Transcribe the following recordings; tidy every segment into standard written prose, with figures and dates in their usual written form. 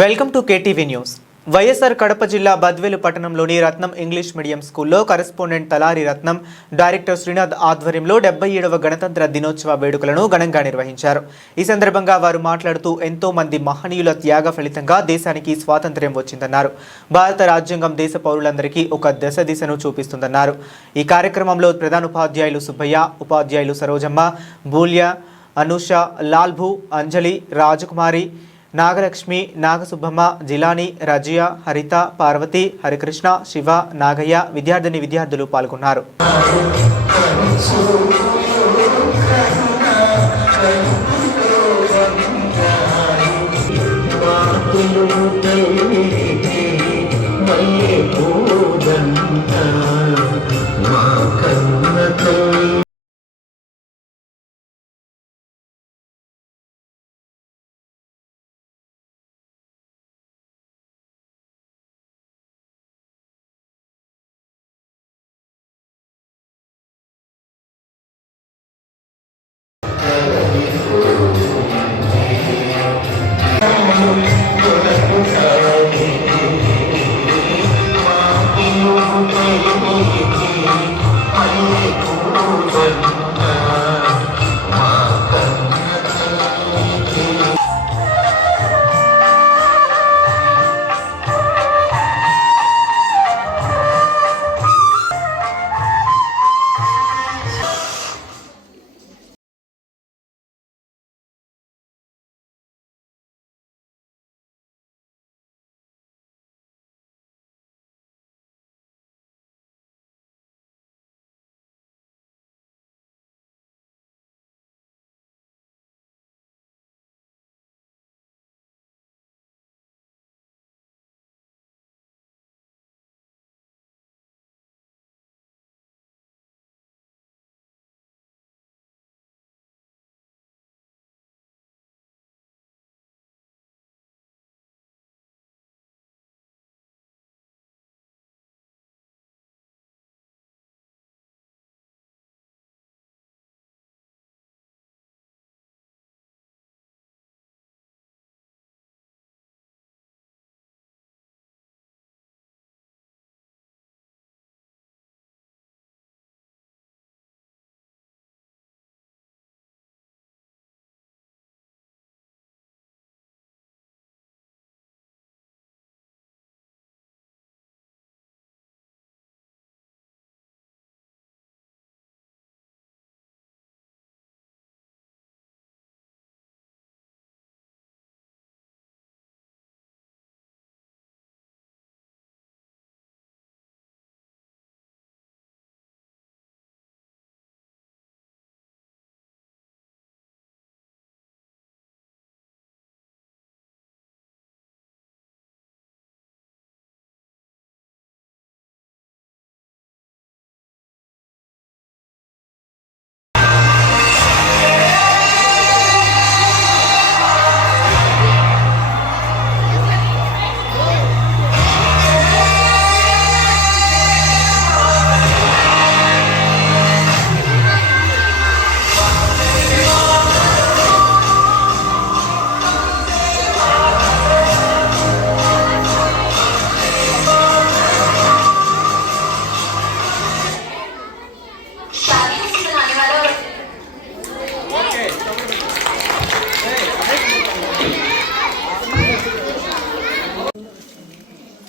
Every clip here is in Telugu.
Welcome to KTV news. YSR Kadapa జిల్లా బద్వేలు పట్టణంలోని రత్నం ఇంగ్లీష్ మీడియం స్కూల్లో కరెస్పాండెంట్ తలారి రత్నం, డైరెక్టర్ శ్రీనాథ్ ఆధ్వర్యంలో 77వ గణతంత్ర దినోత్సవ వేడుకలను ఘనంగా నిర్వహించారు. ఈ సందర్భంగా వారు మాట్లాడుతూ ఎంతో మంది మహనీయుల త్యాగ ఫలితంగా దేశానికి స్వాతంత్ర్యం వచ్చిందన్నారు. భారత రాజ్యాంగం దేశ పౌరులందరికీ ఒక దిశను చూపిస్తుందన్నారు. ఈ కార్యక్రమంలో ప్రధానోపాధ్యాయులు సుబ్బయ్య, ఉపాధ్యాయులు సరోజమ్మ, బూల్య, అనుష, లాల్భూ, అంజలి, రాజకుమారి, నాగలక్ష్మి, నాగసుబ్బమ్మ, జిలాని, రజియా, హరిత, పార్వతి, హరికృష్ణ, శివ, నాగయ్య, విద్యార్థులు పాల్గొన్నారు.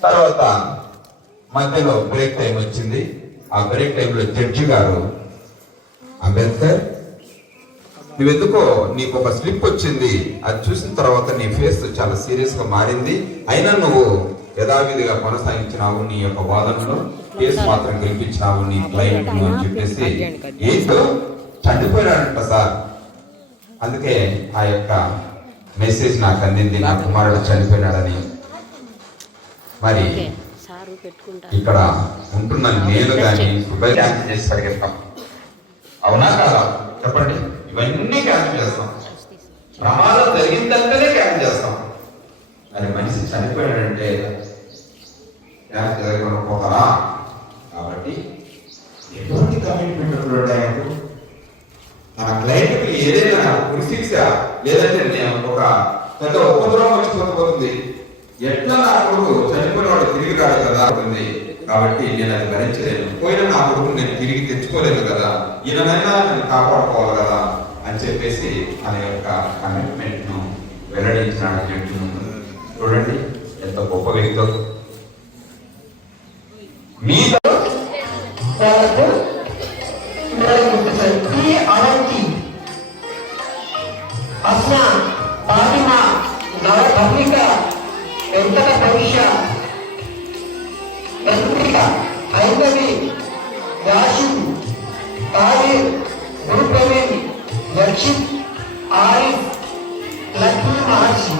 తర్వాత మధ్యలో బ్రేక్ టైం వచ్చింది. ఆ బ్రేక్ టైంలో జడ్జి గారు, అంబేద్కర్ నువ్వెందుకో నీకు ఒక స్లిప్ వచ్చింది, అది చూసిన తర్వాత నీ ఫేస్ చాలా సీరియస్ గా మారింది, అయినా నువ్వు యథావిధిగా కొనసాగించినావు నీ యొక్క వాదనలో, కేసు మాత్రం గెలిపించినావు నీ క్లయింట్ అని చెప్పేసి, ఏంటో చనిపోయాడంట సార్, అందుకే ఆ యొక్క మెసేజ్ నాకు అందింది, నా కుమారుడు చనిపోయినాడని. మరి ఇక్కడ ఉంటున్న నేను కానీ క్యాన్సిల్ చేసి పరిగెత్తాం, అవునా కాదా చెప్పండి? ఇవన్నీ క్యాన్సిల్ చేస్తాం, ప్రమాదం జరిగిందంటేనే క్యాన్సిల్ చేస్తాం. మరి మనిషి చనిపోయాడంటే క్యాన్సిల్ జరగకుండా పోతారా? కాబట్టి ఎటువంటి కమిట్మెంట్ మన క్లయింట్కి ఏదైనా ఉరిశిక్ష లేదంటే ఒక పెద్ద ఉపద్రవం వచ్చి పోతుంది, ఎట్లా నా కొడుకు చనిపోయిన వాడు తిరిగి రాడు కదా ఉంది. కాబట్టి నేను అది భరించలేను. పోయిన నా కొడుకు నేను తిరిగి తెచ్చుకోలేను కదా, ఈయనైనా నేను కాపాడుకోవాలి కదా అని చెప్పేసి తన యొక్క కమిట్మెంట్ ను వెల్లడించినాడు జడ్జి ముందు. చూడండి ఎంత గొప్ప వ్యక్తో. మీ అస్నా ఫాతిమా నవభర్ణిక వెంకట భవిష్య వెంకటిక ఐందవి యాషిద్ తాహిర్ గురు ప్రవీణ్ రక్షిత్ ఆరిఫ్ లక్ష్మీ మహర్షి.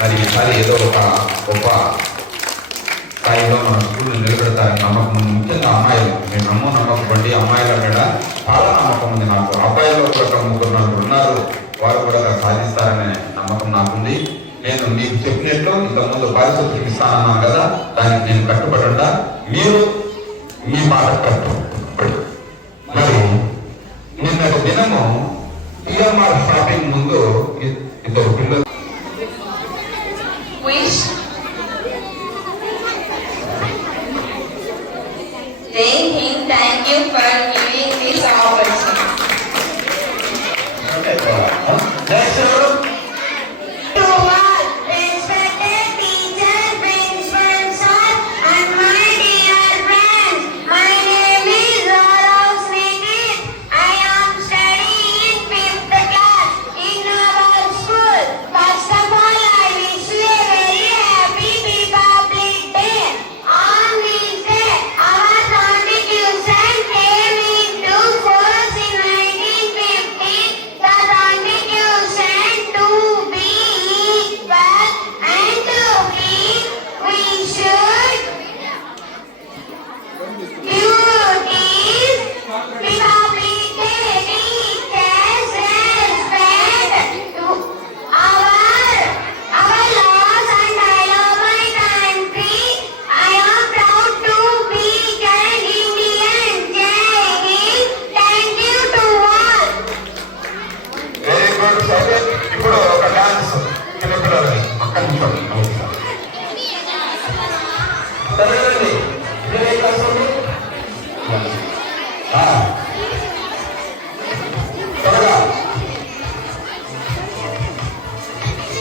మరి ఈసారి ఏదో ఒక గొప్ప స్థాయిలో మన స్కూల్ని నిలబెడతారని నమ్మకం ఉంది. ముఖ్యంగా అమ్మాయిలు, నేను నమ్మకండి అమ్మాయిల మీద చాలా నమ్మకం ఉంది నాకు. అబ్బాయిల్లో కూడా ముగ్గురు నలుగురు ఉన్నారు, వారు కూడా సాధిస్తారనే నమ్మకం నాకుంది. నేను మీకు చెప్పినట్లు ఇంతకుముందు పారిశుద్ధ్యం ఇస్తానన్నాను కదా, దానికి నేను కట్టుబడి మీరు మీ మాట కట్టుబడి. మరి నిన్నటి దినము టిఎంఆర్ షాపింగ్ ముందు ఇద్దరు పిల్లలు saying him thank you for giving this opportunity. To all respected teachers, principal sir, and my dear friends, my name is Gaurav Snehit. I am studying in 5th class in our school. First of all, I wish you a very happy Republic Day. On this day, our Constitution came into force in 1950. The Constitution to be equal and to be, we should duties, Republic Day teaches respect to our laws, and I love my country. I am proud to be an Indian. Jai Hind. Thank you to all. Very good silent. ఇప్పుడు ఒక డాన్స్ చిన్నపిల్లలని ఒక్క నిమిషం సరేనండి. మీరేం చేస్తుంది? త్వరగా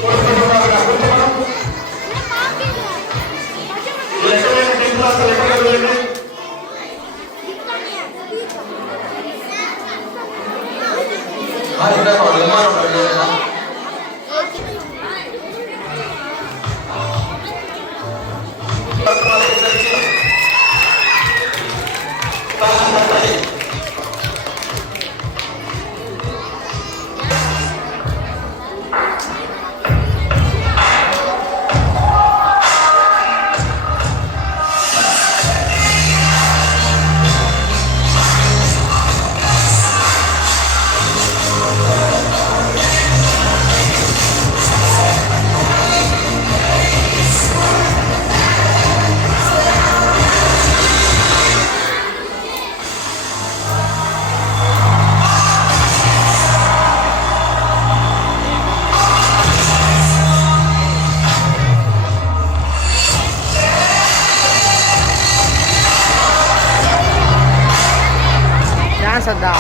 కూర్చోమన్నా, కూర్చోమన్నా. ఎక్కడ వెళ్ళండి? క్లాస్ ఎక్కడ వెళ్ళండి? ఇక్కడ ఎంఆర్ ఉంటాడు. డాన్స్ వద్దా?